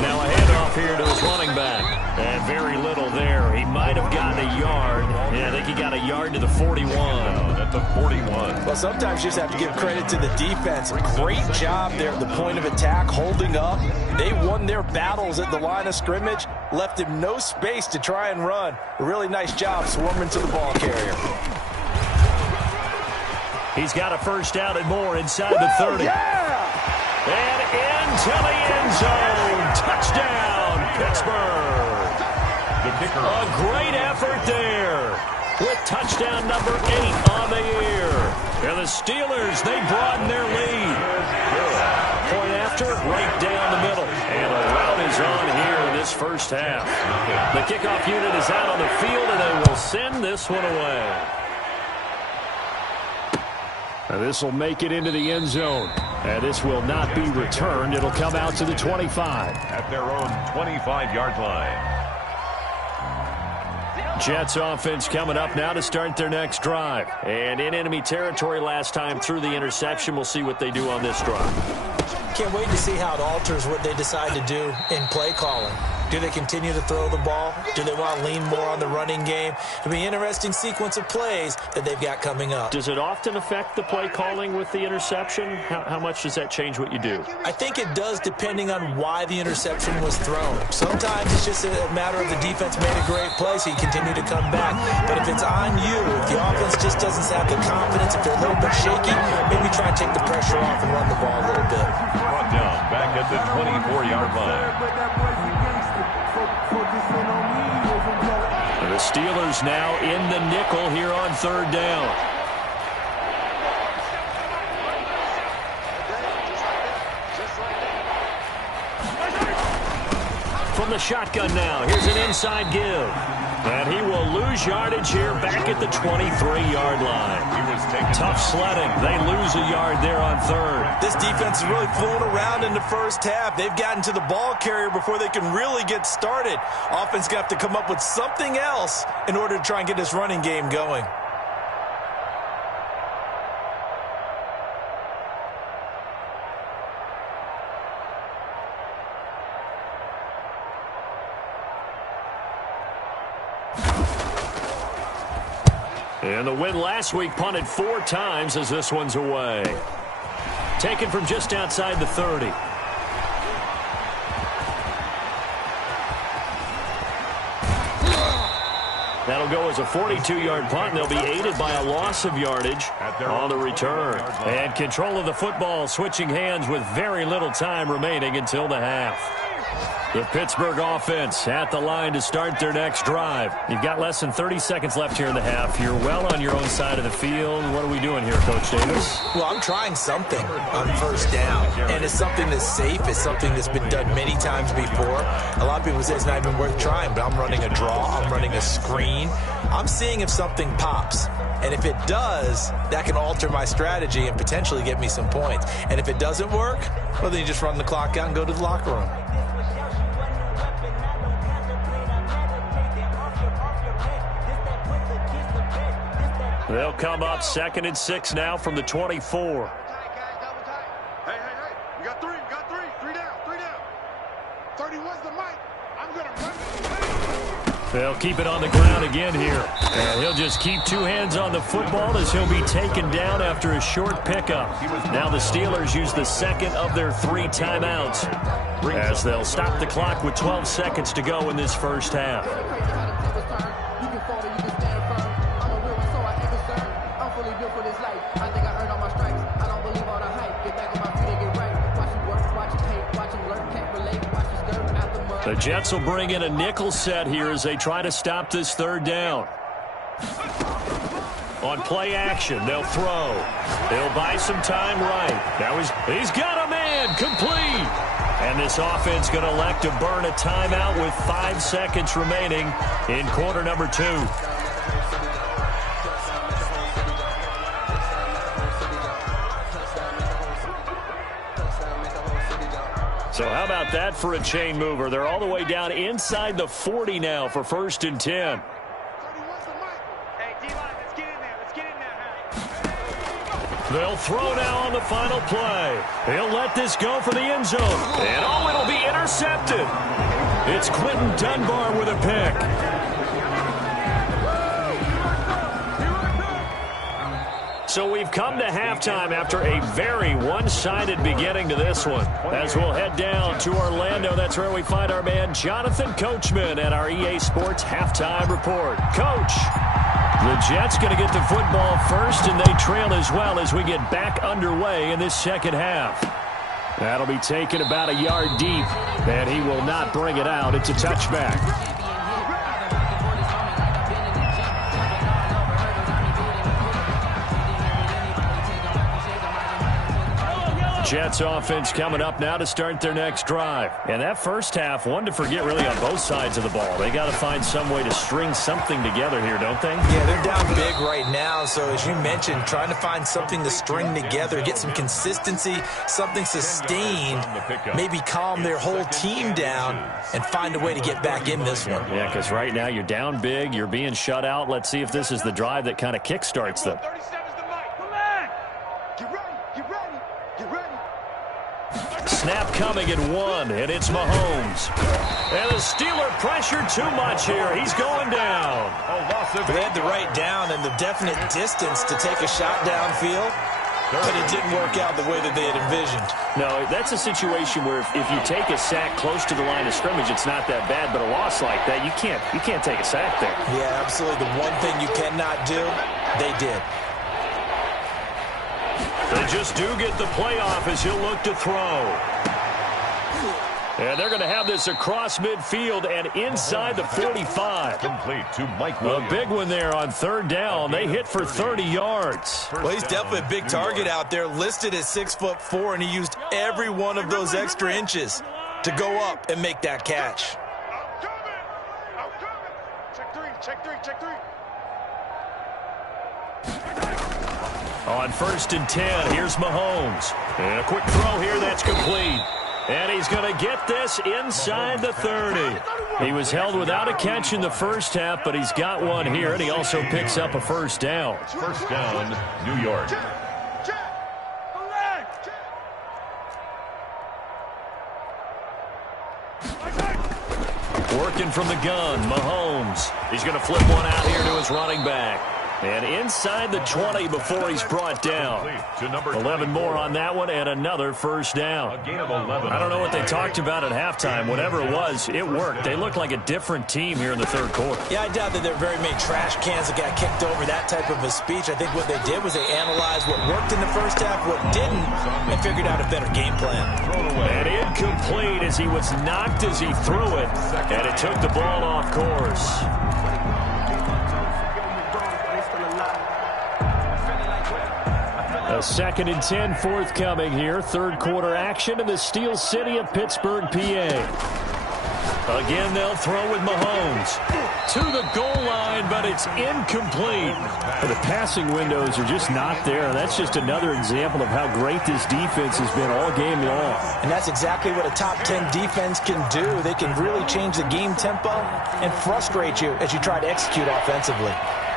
Now a handoff here to his running back. And very little there. He might have gotten a yard. Yeah, I think he got a yard to the 41. At the 41. Well, sometimes you just have to give credit to the defense. Great job there at the point of attack, holding up. They won their battles at the line of scrimmage, left him no space to try and run. A really nice job swarming to the ball carrier. He's got a first down and more inside the 30. Yeah! And into the end zone. Touchdown, Pittsburgh. The kicker. A great effort there with touchdown number 8 on the year. And the Steelers, they broaden their lead. Point after, right down the middle. And a rout is on here in this first half. The kickoff unit is out on the field, and they will send this one away. Now this will make it into the end zone. And this will not be returned. It'll come out to the 25. At their own 25-yard line. Jets offense coming up now to start their next drive. And in enemy territory last time through the interception. We'll see what they do on this drive. Can't wait to see how it alters what they decide to do in play calling. Do they continue to throw the ball? Do they want to lean more on the running game? It'll be an interesting sequence of plays that they've got coming up. Does it often affect the play calling with the interception? How much does that change what you do? I think it does, depending on why the interception was thrown. Sometimes it's just a matter of the defense made a great play, so you continue to come back. But if it's on you, if the offense just doesn't have the confidence, if they're a little bit shaky, maybe try and take the pressure off and run the ball a little bit. Brought down back at the 24-yard line. The Steelers now in the nickel here on third down. From the shotgun now, here's an inside give. And he will lose yardage here back at the 23-yard line. Tough sledding. They lose a yard there on third. This defense is really flown around in the first half. They've gotten to the ball carrier before they can really get started. Offense going to have to come up with something else in order to try and get this running game going. And the win last week punted 4 times as this one's away. Taken from just outside the 30. That'll go as a 42-yard punt, and they'll be aided by a loss of yardage on the return. And control of the football switching hands with very little time remaining until the half. The Pittsburgh offense at the line to start their next drive. You've got less than 30 seconds left here in the half. You're well on your own side of the field. What are we doing here, Coach Davis? Well, I'm trying something on first down, and it's something that's safe. It's something that's been done many times before. A lot of people say it's not even worth trying, but I'm running a draw. I'm running a screen. I'm seeing if something pops. And if it does, that can alter my strategy and potentially get me some points. And if it doesn't work, well, then you just run the clock out and go to the locker room. They'll come up 2nd and 6 now from the 24. Hey, we got 3, three down. 31's the mic. I'm going to run it. They'll keep it on the ground again here. And he'll just keep 2 hands on the football as he'll be taken down after a short pickup. Now the Steelers use the second of their 3 timeouts as they'll stop the clock with 12 seconds to go in this first half. The Jets will bring in a nickel set here as they try to stop this third down. On play action, they'll throw. They'll buy some time right. Now he's got a man complete. And this offense going to elect to burn a timeout with 5 seconds remaining in quarter number 2. So how about that for a chain mover? They're all the way down inside the 40 now for 1st and 10. They'll throw now on the final play. He'll let this go for the end zone. And, oh, it'll be intercepted. It's Quentin Dunbar with a pick. So we've come to halftime after a very one-sided beginning to this one. As we'll head down to Orlando, that's where we find our man Jonathan Coachman at our EA Sports Halftime Report. Coach, the Jets going to get the football first, and they trail as well as we get back underway in this second half. That'll be taken about a yard deep, and he will not bring it out. It's a touchback. Jets offense coming up now to start their next drive. And that first half, one to forget really on both sides of the ball. They got to find some way to string something together here, don't they? Yeah, they're down big right now. So as you mentioned, trying to find something to string together, get some consistency, something sustained, maybe calm their whole team down and find a way to get back in this one. Yeah, because right now you're down big, you're being shut out. Let's see if this is the drive that kind of kickstarts them. Snap coming at one, and it's Mahomes. And the Steeler pressure too much here. He's going down. They had the right down and the definite distance to take a shot downfield, but it didn't work out the way that they had envisioned. No, that's a situation where if you take a sack close to the line of scrimmage, it's not that bad, but a loss like that, you can't take a sack there. Yeah, absolutely. The one thing you cannot do, they did. They just do get the playoff as he'll look to throw. And they're going to have this across midfield and inside the 45. Complete to Mike Williams. A big one there on third down. They hit for 30 yards. Well, he's definitely a big target out there, listed at 6'4", and he used every one of those extra inches to go up and make that catch. I'm coming. Check three. On 1st and 10, here's Mahomes. And a quick throw here that's complete. And he's going to get this inside the 30. He was held without a catch in the first half, but he's got one here, and he also picks up a first down. First down, New York. Working from the gun, Mahomes. He's going to flip one out here to his running back. And inside the 20 before he's brought down. 11 more on that one and another first down. I don't know what they talked about at halftime. Whatever it was, it worked. They look like a different team here in the third quarter. Yeah, I doubt that there are very many trash cans that got kicked over, that type of a speech. I think what they did was they analyzed what worked in the first half, what didn't, and figured out a better game plan. And incomplete as he was knocked as he threw it, and it took the ball off course. A 2nd and 10 forthcoming here. Third quarter action in the Steel City of Pittsburgh, PA. Again, they'll throw with Mahomes. To the goal line, but it's incomplete. The passing windows are just not there. That's just another example of how great this defense has been all game long. And that's exactly what a top 10 defense can do. They can really change the game tempo and frustrate you as you try to execute offensively.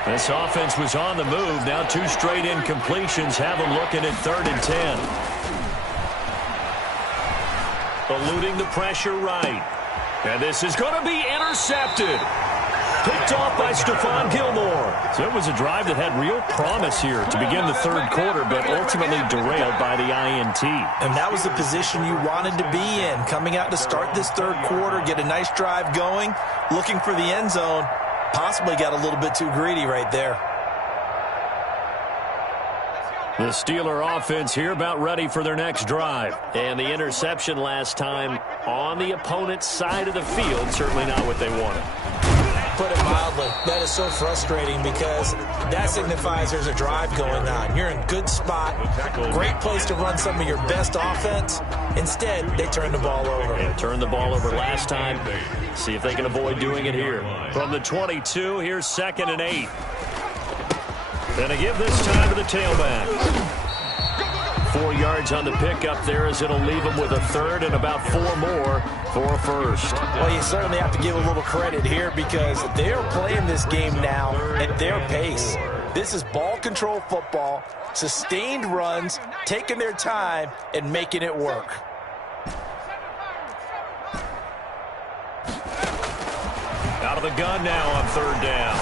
This offense was on the move. Now 2 straight incompletions have them looking at 3rd and 10. Eluding the pressure right. And this is going to be intercepted. Picked off by Stephon Gilmore. So it was a drive that had real promise here to begin the third quarter, but ultimately derailed by the INT. And that was the position you wanted to be in. Coming out to start this third quarter, get a nice drive going, looking for the end zone. Possibly got a little bit too greedy right there. The Steeler offense here about ready for their next drive. And the interception last time on the opponent's side of the field, certainly not what they wanted. Put it mildly, that is so frustrating because that signifies there's a drive going on. You're in a good spot, great place to run some of your best offense. Instead, they turn the ball over. Yeah, turned the ball over last time. See if they can avoid doing it here. From the 22, here's 2nd and 8. And a give this time to the tailback. 4 yards on the pickup there as it'll leave them with a third and about 4 more for a first. Well, you certainly have to give a little credit here because they're playing this game now at their pace. This is ball control football, sustained runs, taking their time, and making it work. Out of the gun now on third down.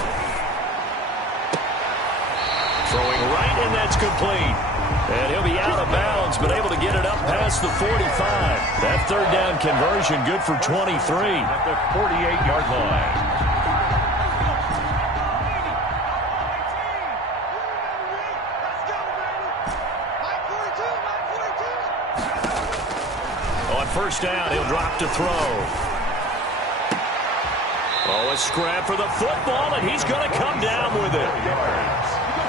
Throwing right, and that's complete. And he'll be out of bounds, but able to get it up past the 45. That third down conversion good for 23. At the 48-yard line. On first down, he'll drop to throw. Oh, a scrap for the football, and he's going to come down with it.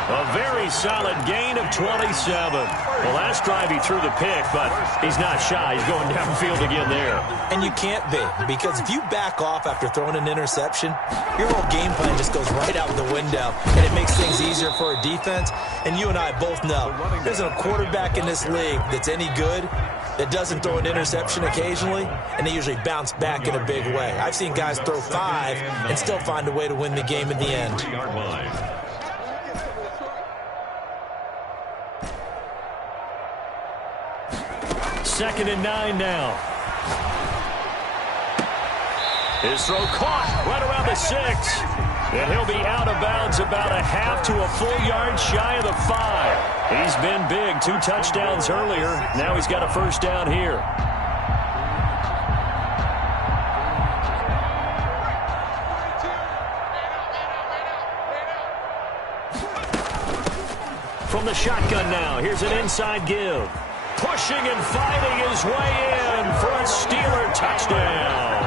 A very solid gain of 27. Well, last drive he threw the pick, but he's not shy. He's going downfield again there. And you can't be, because if you back off after throwing an interception, your whole game plan just goes right out the window, and it makes things easier for a defense. And you and I both know there's a quarterback in this league that's any good that doesn't throw an interception occasionally, and they usually bounce back in a big way. I've seen guys throw 5 and still find a way to win the game in the end. Second and 9 now. His throw caught right around the 6. And he'll be out of bounds about a half to a full yard shy of the 5. He's been big. 2 touchdowns earlier. Now he's got a first down here. From the shotgun now, here's an inside give. Pushing and fighting his way in for a Steeler touchdown.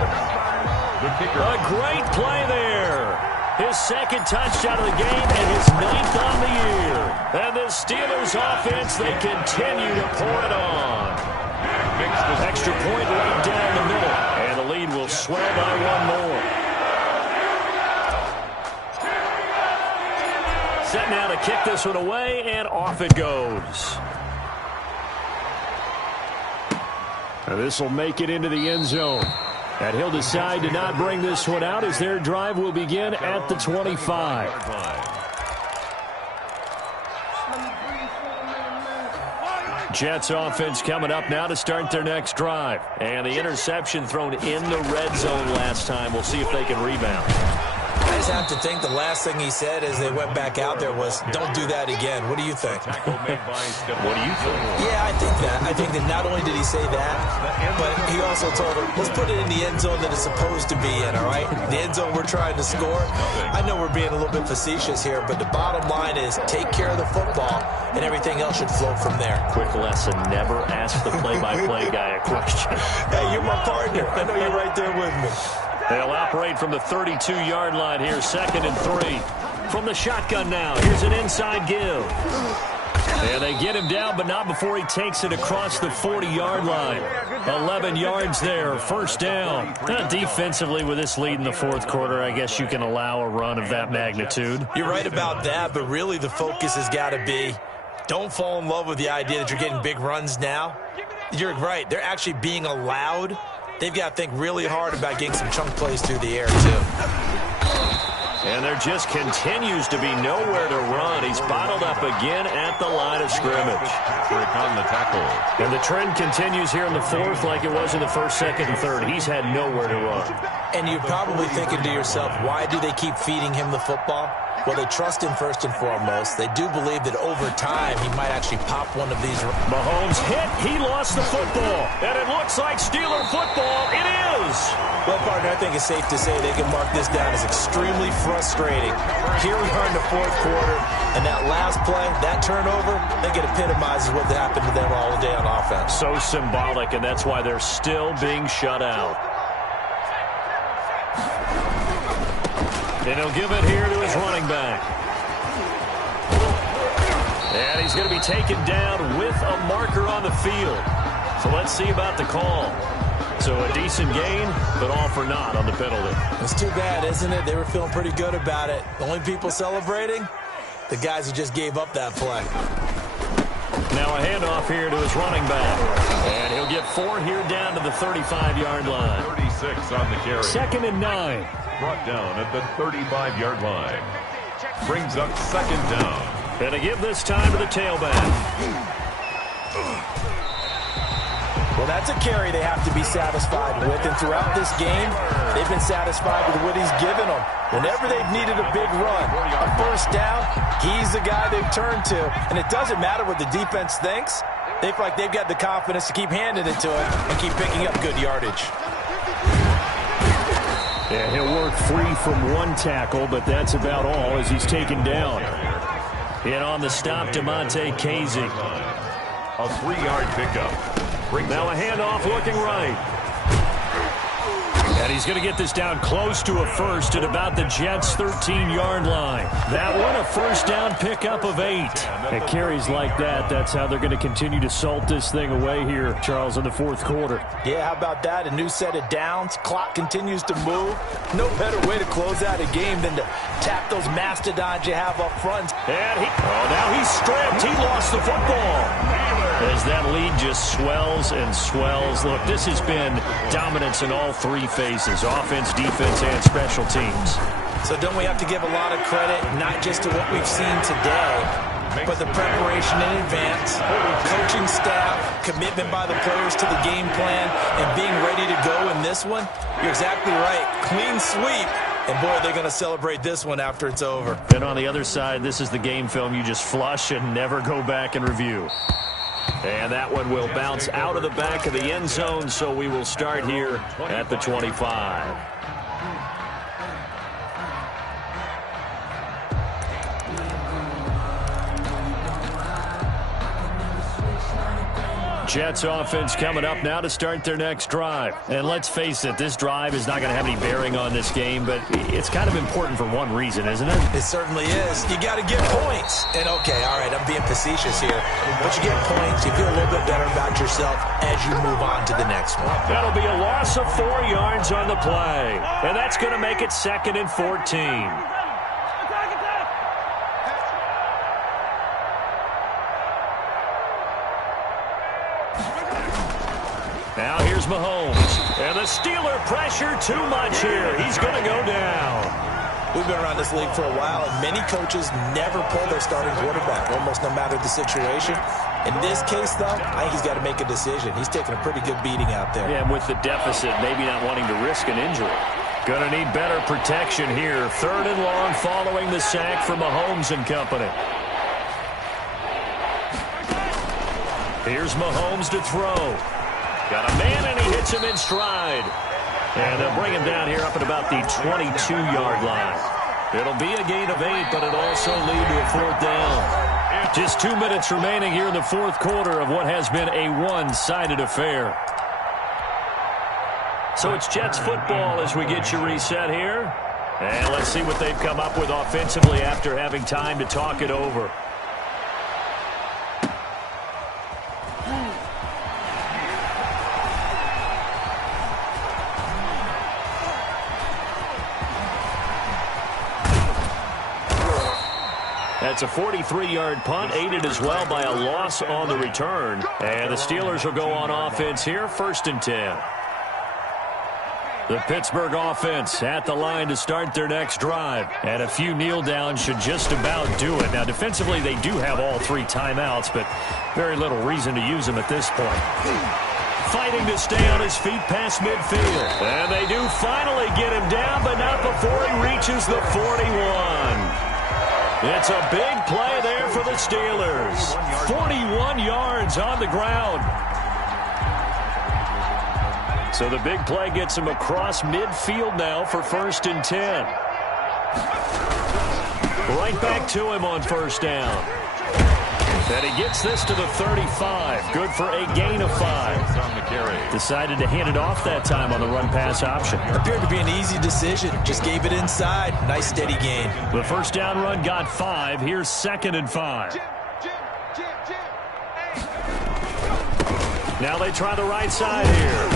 A great play there. His second touchdown of the game and his 9th on the year. And the Steelers offense, they continue to pour it on. Extra point right down the middle. And the lead will swell by 1 more. Set now to kick this one away, and off it goes. This will make it into the end zone. And he'll decide to not bring this one out as their drive will begin at the 25. Jets offense coming up now to start their next drive. And the interception thrown in the red zone last time. We'll see if they can rebound. I just have to think the last thing he said as they went back out there was, don't do that again. What do you think? What do you think? Yeah, I think that. I think that not only did he say that, but he also told him, let's put it in the end zone that it's supposed to be in, all right? The end zone we're trying to score. I know we're being a little bit facetious here, but the bottom line is take care of the football, and everything else should flow from there. Quick lesson, never ask the play-by-play guy a question. Hey, you're my partner. I know you're right there with me. They'll operate from the 32-yard line here, 2nd and 3. From the shotgun now, here's an inside give. And they get him down, but not before he takes it across the 40-yard line. 11 yards there, first down. Defensively, with this lead in the fourth quarter, I guess you can allow a run of that magnitude. You're right about that, but really the focus has got to be, don't fall in love with the idea that you're getting big runs now. You're right. They're actually being allowed. They've got to think really hard about getting some chunk plays through the air, too. And there just continues to be nowhere to run. He's bottled up again at the line of scrimmage. On the tackle. And the trend continues here in the fourth like it was in the first, second, and third. He's had nowhere to run. And you're probably thinking to yourself, why do they keep feeding him the football? Well, they trust him first and foremost. They do believe that over time he might actually pop one of these. Mahomes hit. He lost the football. And it looks like Steeler football. It is. Well, partner, I think it's safe to say they can mark this down as extremely frustrating. Here we are in the fourth quarter, and that last play, that turnover, I think it epitomizes what happened to them all day on offense. So symbolic, and that's why they're still being shut out. And he'll give it here to his running back. And he's going to be taken down with a marker on the field. So let's see about the call. So a decent gain, but all for naught on the penalty. It's too bad, isn't it? They were feeling pretty good about it. The only people celebrating, the guys who just gave up that play. Now a handoff here to his running back. And he'll get 4 here down to the 35-yard line. 36 on the carry. 2nd and 9. Brought down at the 35-yard line. Brings up second down. And to give this time to the tailback. Well, that's a carry they have to be satisfied with. And throughout this game, they've been satisfied with what he's given them. Whenever they've needed a big run, a first down, he's the guy they've turned to. And it doesn't matter what the defense thinks. They feel like they've got the confidence to keep handing it to him and keep picking up good yardage. Yeah, he'll work free from one tackle, but that's about all as he's taken down. And on the stop, DeMonte Casey. A 3-yard pickup. Now a handoff looking right. And he's going to get this down close to a first at about the Jets' 13-yard line. That one, a first down pickup of 8. At carries like that, that's how they're going to continue to salt this thing away here, Charles, in the fourth quarter. Yeah, how about that? A new set of downs. Clock continues to move. No better way to close out a game than to tap those mastodons you have up front. And now he's stripped. He lost the football. As that lead just swells and swells. Look, this has been dominance in all three phases, offense, defense, and special teams. So don't we have to give a lot of credit, not just to what we've seen today, but the preparation in advance, coaching staff, commitment by the players to the game plan, and being ready to go in this one? You're exactly right. Clean sweep. And, boy, they're going to celebrate this one after it's over. And on the other side, this is the game film you just flush and never go back and review. And that one will bounce out of the back of the end zone, so we will start here at the 25. Jets offense coming up now to start their next drive. And let's face it, this drive is not going to have any bearing on this game, but it's kind of important for one reason, isn't it? It certainly is. You got to get points. And, okay, all right, I'm being facetious here, but you get points, you feel a little bit better about yourself as you move on to the next one. That'll be a loss of 4 yards on the play. And that's going to make it 2nd and 14. Now here's Mahomes. And the Steeler pressure too much here. He's going to go down. We've been around this league for a while, and many coaches never pull their starting quarterback, almost no matter the situation. In this case, though, I think he's got to make a decision. He's taking a pretty good beating out there. Yeah, and with the deficit, maybe not wanting to risk an injury. Going to need better protection here. 3rd and long following the sack from Mahomes and company. Here's Mahomes to throw. Got a man, and he hits him in stride. And they'll bring him down here up at about the 22-yard line. It'll be a gain of 8, but it'll also lead to a 4th down. Just 2 minutes remaining here in the fourth quarter of what has been a one-sided affair. So it's Jets football as we get you reset here. And let's see what they've come up with offensively after having time to talk it over. That's a 43-yard punt, aided as well by a loss on the return. And the Steelers will go on offense here, 1st and 10. The Pittsburgh offense at the line to start their next drive. And a few kneel downs should just about do it. Now, defensively, they do have all 3 timeouts, but very little reason to use them at this point. Fighting to stay on his feet past midfield. And they do finally get him down, but not before he reaches the 41. It's a big play there for the Steelers. 41 yards on the ground. So the big play gets him across midfield now for 1st and 10. Right back to him on 1st down. And he gets this to the 35. Good for a gain of 5. Decided to hand it off that time on the run-pass option. Appeared to be an easy decision. Just gave it inside. Nice steady gain. The 1st down run got 5. Here's 2nd and 5. Now they try the right side here.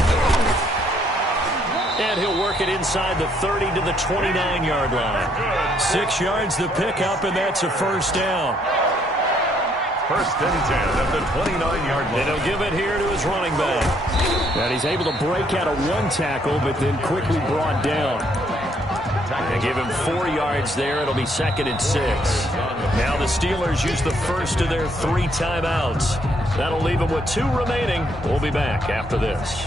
And he'll work it inside the 30 to the 29-yard line. 6 yards the pickup, and that's a 1st down. 1st and 10 at the 29-yard line. And he'll give it here to his running back. And he's able to break out of one tackle, but then quickly brought down. They give him 4 yards there. It'll be 2nd and 6. Now the Steelers use the first of their 3 timeouts. That'll leave them with 2 remaining. We'll be back after this.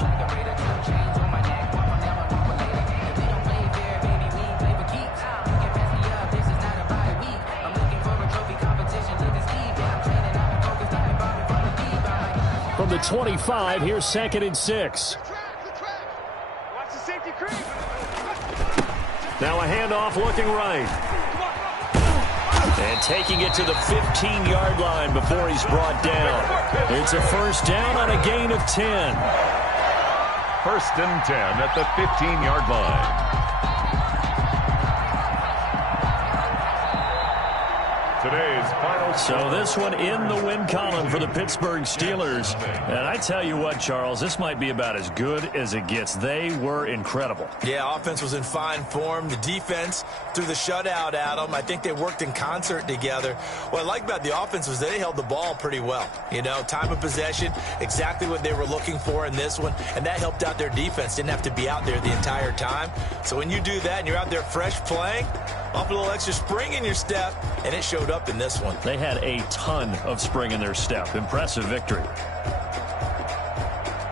From the 25, here's 2nd and 6. Watch the safety creep. Now a handoff looking right. And taking it to the 15-yard line before he's brought down. It's a first down on a gain of 10. 1st and 10 at the 15-yard line. Today's final. So this one in the win column for the Pittsburgh Steelers. And I tell you what, Charles, this might be about as good as it gets. They were incredible. Yeah, offense was in fine form. The defense threw the shutout at them. I think they worked in concert together. What I like about the offense was they held the ball pretty well. You know, time of possession, exactly what they were looking for in this one. And that helped out their defense. Didn't have to be out there the entire time. So when you do that and you're out there fresh playing, up a little extra spring in your step, and it showed up in this one. They had a ton of spring in their step. Impressive victory.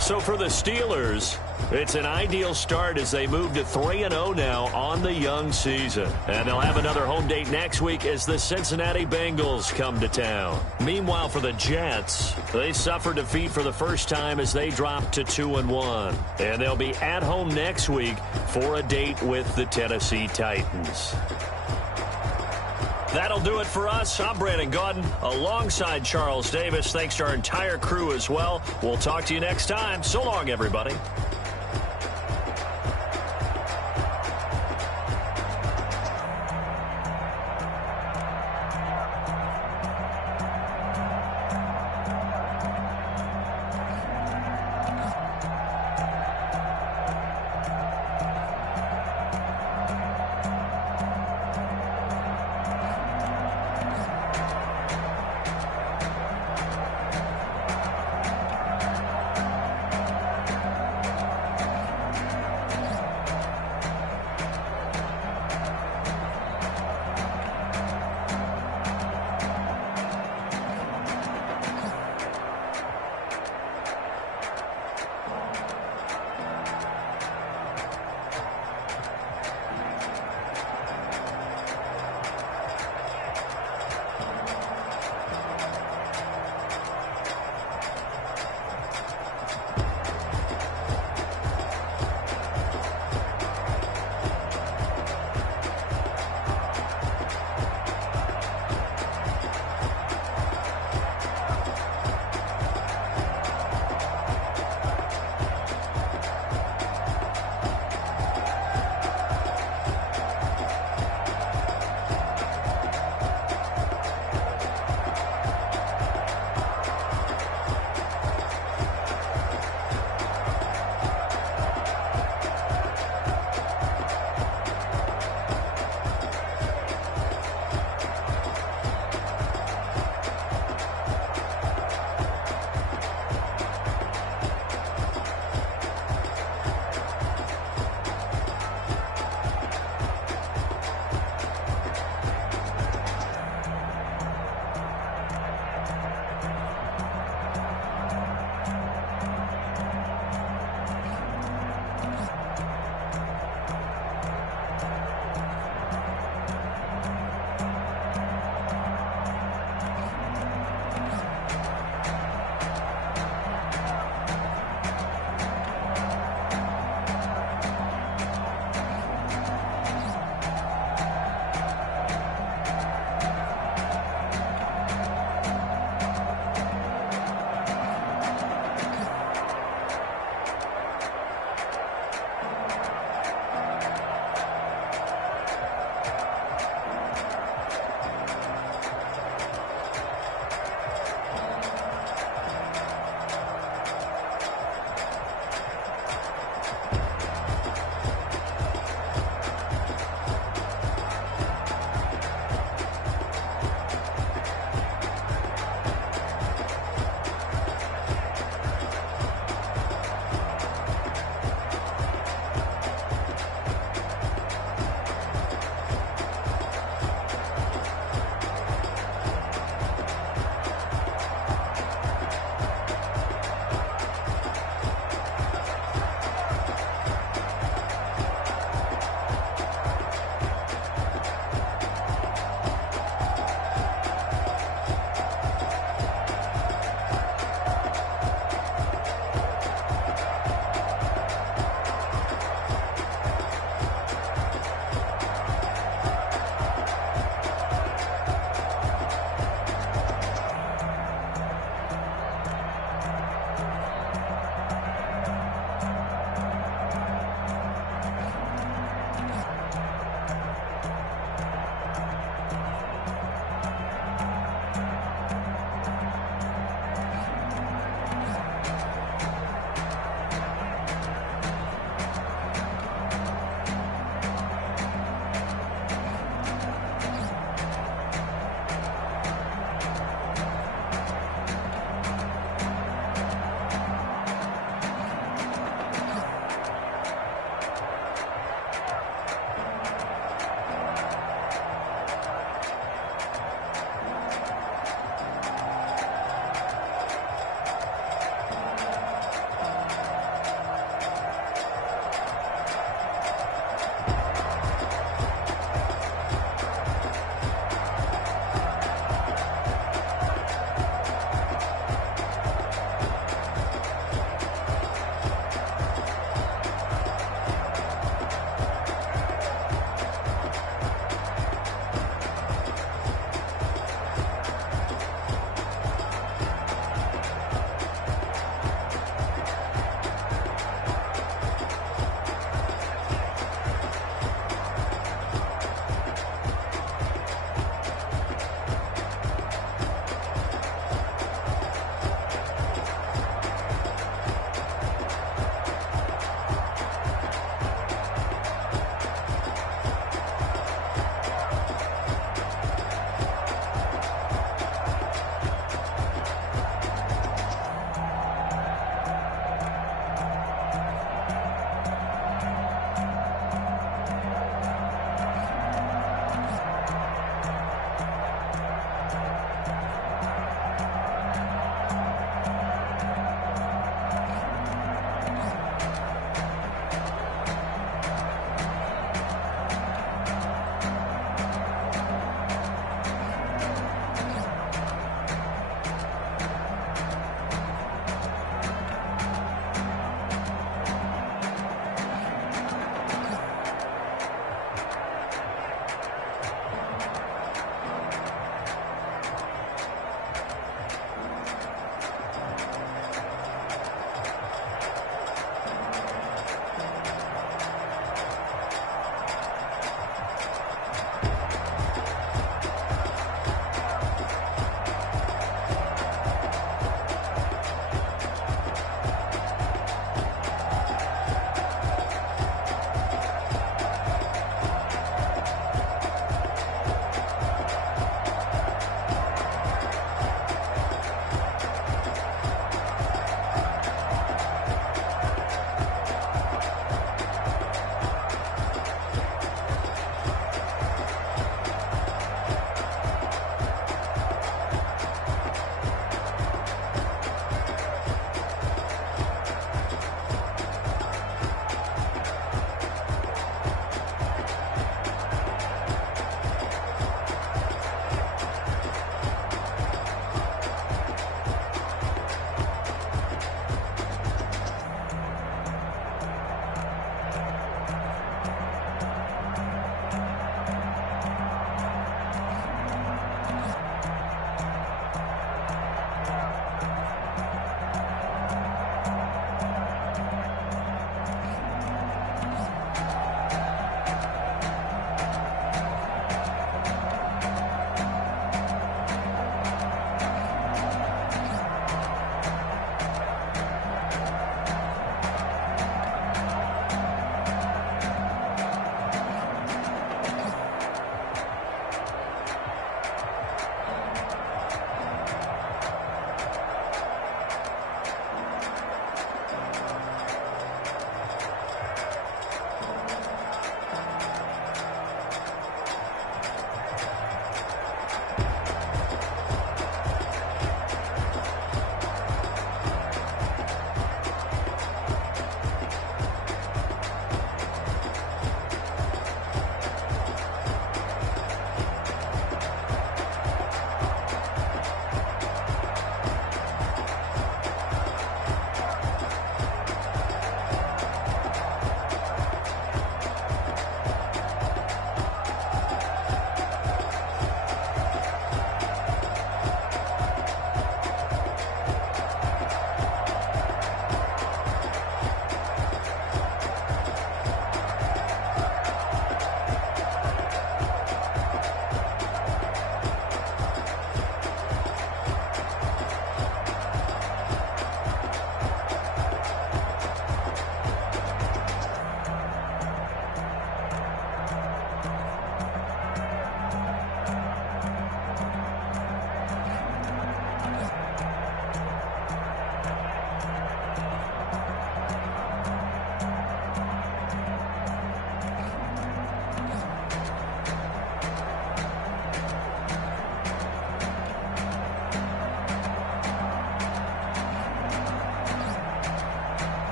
So for the Steelers, it's an ideal start as they move to 3-0 now on the young season. And they'll have another home date next week as the Cincinnati Bengals come to town. Meanwhile, for the Jets, they suffered defeat for the first time as they dropped to 2-1. And they'll be at home next week for a date with the Tennessee Titans. That'll do it for us. I'm Brandon Gaudin alongside Charles Davis. Thanks to our entire crew as well. We'll talk to you next time. So long, everybody.